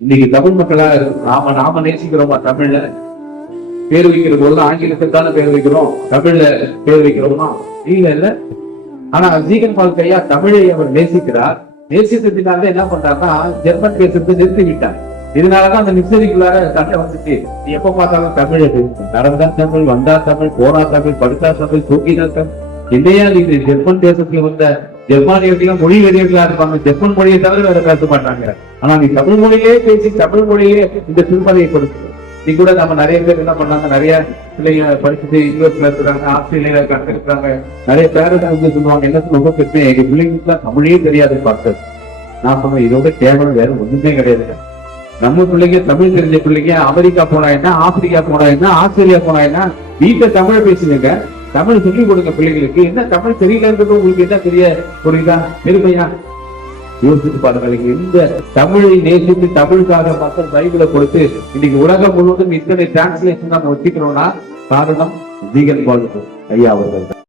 இன்னைக்கு தமிழ் மக்களா நாம நேசிக்கிறோமா? தமிழ்ல பேர் வைக்கிற போது ஆங்கிலத்துக்கான பேர் வைக்கிறோம், தமிழ்ல பேர் வைக்கிறோமா? இல்ல. ஆனா ஜீகன் பால் கையா தமிழை அவர் நேசிக்கிறார். நேசித்ததுனால என்ன பண்றாருன்னா ஜெர்மன் பேசுறது நிறுத்தி விட்டார். இதனாலதான் அந்த மிஷனரிக்குள்ளார சண்டை வந்துச்சு. நீ எப்ப பார்த்தாலும் தமிழ் நடந்தா தமிழ், வந்தா தமிழ், போனா தமிழ், படுத்தா தமிழ், தூக்கினா தமிழ். இல்லையா இது ஜெர்மன் தேசத்துல வந்த ஜெர்மானியர்களாம் மொழி வெறியர்களா இருப்பாங்க. ஜெர்மன் மொழியை தவிர வேற பேச மாட்டாங்க. ஆனா நீ தமிழ் மொழியே பேசி தமிழ் மொழியே இந்த திருமலையை கொடுத்து நீ கூட நம்ம நிறைய பேர் என்ன பண்ணாங்க, நிறைய பிள்ளைங்க படிச்சுட்டு யூஎஸ்ல இருக்கிறாங்க, ஆஸ்திரேலியால கண்டிருக்கிறாங்க. நிறைய பேரண்ட்ஸ் வந்து சொல்லுவாங்க, என்ன ரொம்ப பெருமை எங்க பிள்ளைங்களுக்கு எல்லாம் தமிழே தெரியாது பார்த்தது. நான் சொன்னேன், இதோட கேவலம் வேற ஒண்ணுமே கிடையாது. நம்ம பிள்ளைங்க தமிழ் தெரிஞ்ச பிள்ளைங்க அமெரிக்கா போனா என்ன, ஆப்பிரிக்கா போனா என்ன, ஆஸ்திரேலியா போனா என்ன, வீட்டை தமிழை பேசுங்க, தமிழ் சொல்லிக் கொடுங்க பிள்ளைங்களுக்கு. என்ன தமிழ் தெரியலன்றது உங்களுக்கு என்ன தெரிய புரியுதா? பெருமையா? யோசிச்சு பாருங்க. இந்த தமிழை நேசித்து தமிழுக்காக மக்கள் பைபிளை கொடுத்து இன்னைக்கு உலகம் முழுவதும் இத்தனை டிரான்ஸ்லேஷன் நம்ம வச்சுக்கிறோம்னா காரணம் ஜீகன் பால் ஐயா அவர்கள்.